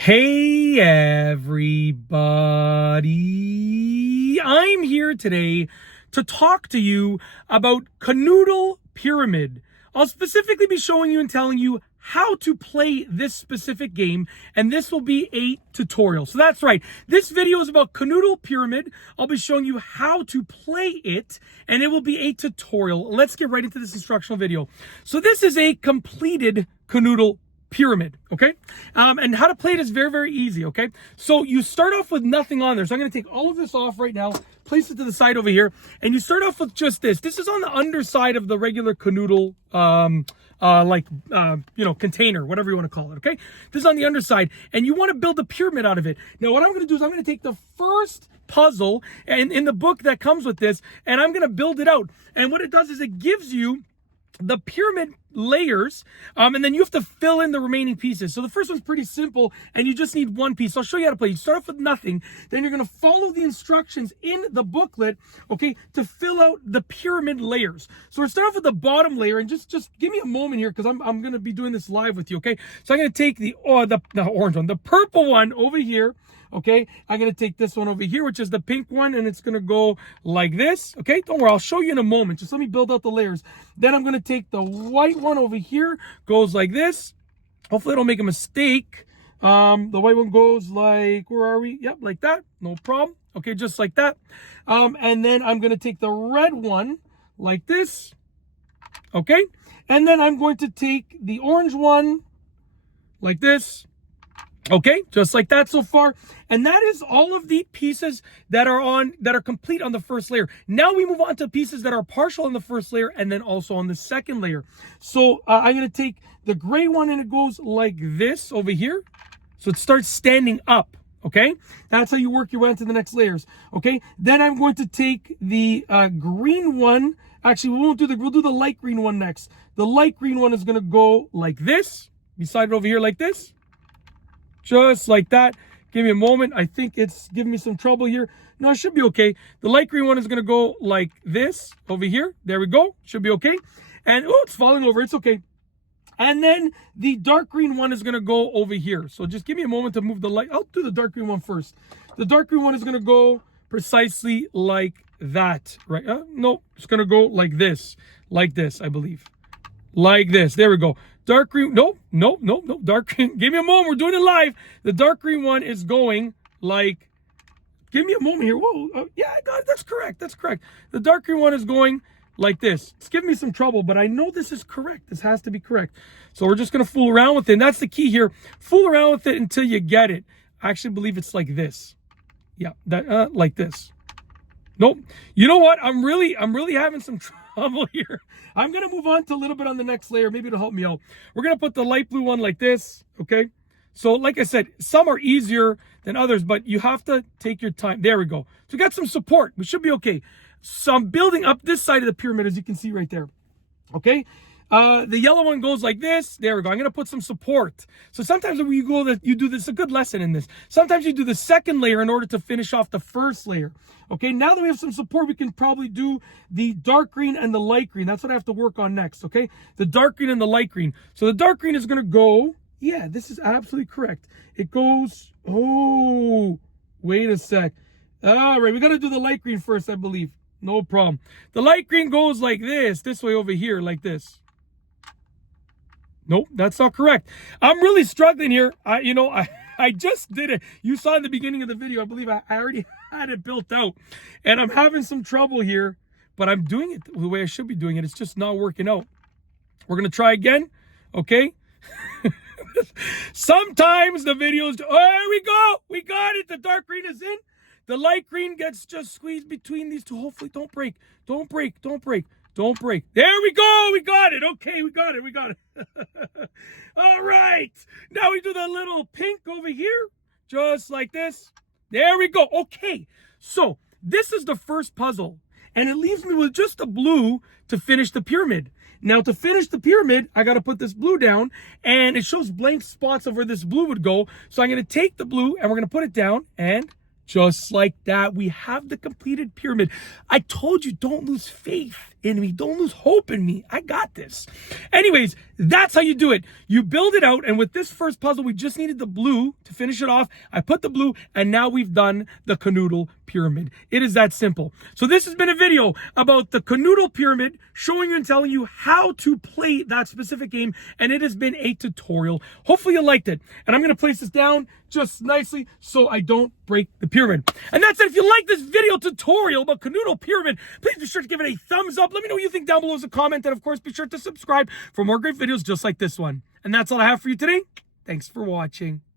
Hey everybody, I'm here today to talk to you about Kanoodle Pyramid. I'll specifically be showing you and telling you how to play this specific game, and this will be a tutorial. So that's right, this video is about Kanoodle Pyramid. I'll be showing you how to play it, and it will be a tutorial. Let's get right into this instructional video. So this is a completed Kanoodle Pyramid, okay? And how to play it is very, very easy, okay? So you start off with nothing on there. So I'm going to take all of this off right now, place it to the side over here, and you start off with just this. This is on the underside of the regular Kanoodle, container, whatever you want to call it, okay? This is on the underside, and you want to build a pyramid out of it. Now, what I'm going to do is I'm going to take the first puzzle in the book that comes with this, and I'm going to build it out. And what it does is it gives you the pyramid layers, and then you have to fill in the remaining pieces. So the first one's pretty simple, and you just need one piece. So I'll show you how to play. You start off with nothing, then you're going to follow the instructions in the booklet, okay, to fill out the pyramid layers. So we're starting off with the bottom layer, and just give me a moment here, because I'm going to be doing this live with you, okay? So I'm going to take the orange one, the purple one over here. Okay, I'm going to take this one over here, which is the pink one, and it's going to go like this. Okay, don't worry, I'll show you in a moment. Just let me build out the layers. Then I'm going to take the white one over here, goes like this. Hopefully I don't make a mistake. The white one goes like, where are we? Yep, like that. No problem. Okay, just like that. And then I'm going to take the red one like this. Okay, and then I'm going to take the orange one like this. Okay, just like that so far. And that is all of the pieces that are complete on the first layer. Now we move on to pieces that are partial on the first layer and then also on the second layer. So I'm going to take the gray one, and it goes like this over here. So it starts standing up. Okay, that's how you work your way into the next layers. Okay, then I'm going to take the green one. Actually, we'll do the light green one next. The light green one is going to go like this, beside it over here like this. Just like that. Give me a moment. I think it's giving me some trouble here. No, it should be okay. The light green one is going to go like this over here. There we go. Should be okay. And, oh, it's falling over. It's okay. And then the dark green one is going to go over here. So just give me a moment to move the light. I'll do the dark green one first. The dark green one is going to go precisely like that. Right? No, it's going to go like this. Like this, I believe. Like this. There we go. Dark green, nope, dark green. Give me a moment, we're doing it live. The dark green one is going like, give me a moment here. Whoa, yeah, I got it, that's correct. The dark green one is going like this. It's giving me some trouble, but I know this is correct. This has to be correct. So we're just gonna fool around with it, and that's the key here. Fool around with it until you get it. I actually believe it's like this. Yeah, that like this. Nope. You know what? I'm really having some trouble here. I'm going to move on to a little bit on the next layer. Maybe it'll help me out. We're going to put the light blue one like this, okay? So like I said, some are easier than others, but you have to take your time. There we go. So we got some support. We should be okay. So I'm building up this side of the pyramid, as you can see right there, okay? The yellow one goes like this. There we go. I'm going to put some support. So sometimes when you do this, a good lesson in this. Sometimes you do the second layer in order to finish off the first layer. Okay, now that we have some support, we can probably do the dark green and the light green. That's what I have to work on next, okay? The dark green and the light green. So the dark green is going to go, yeah, this is absolutely correct. It goes, oh, wait a sec. All right, we got to do the light green first, I believe. No problem. The light green goes like this way over here, like this. Nope, that's not correct. I'm really struggling here. I just did it. You saw in the beginning of the video, I believe I already had it built out. And I'm having some trouble here, but I'm doing it the way I should be doing it. It's just not working out. We're going to try again, okay? Sometimes the videos, oh, there we go. We got it. The dark green is in. The light green gets just squeezed between these two. Hopefully, don't break. Don't break. Don't break. Don't break. There we go. We got it. Okay, we got it. All right. Now we do the little pink over here. Just like this. There we go. Okay. So this is the first puzzle. And it leaves me with just the blue to finish the pyramid. Now to finish the pyramid, I got to put this blue down. And it shows blank spots of where this blue would go. So I'm going to take the blue and we're going to put it down. And just like that, we have the completed pyramid. I told you, don't lose faith in me. Don't lose hope in me. I got this. Anyways, that's how you do it. You build it out, and with this first puzzle, we just needed the blue to finish it off. I put the blue, and now we've done the Kanoodle pyramid. It is that simple. So this has been a video about the Kanoodle pyramid, showing you and telling you how to play that specific game, and it has been a tutorial. Hopefully you liked it. And I'm going to place this down just nicely so I don't break the pyramid. And that's it. If you like this video tutorial about Kanoodle pyramid, please be sure to give it a thumbs up. Let me know what you think down below as a comment, and of course be sure to subscribe for more great videos just like this one. And that's all I have for you today. Thanks for watching.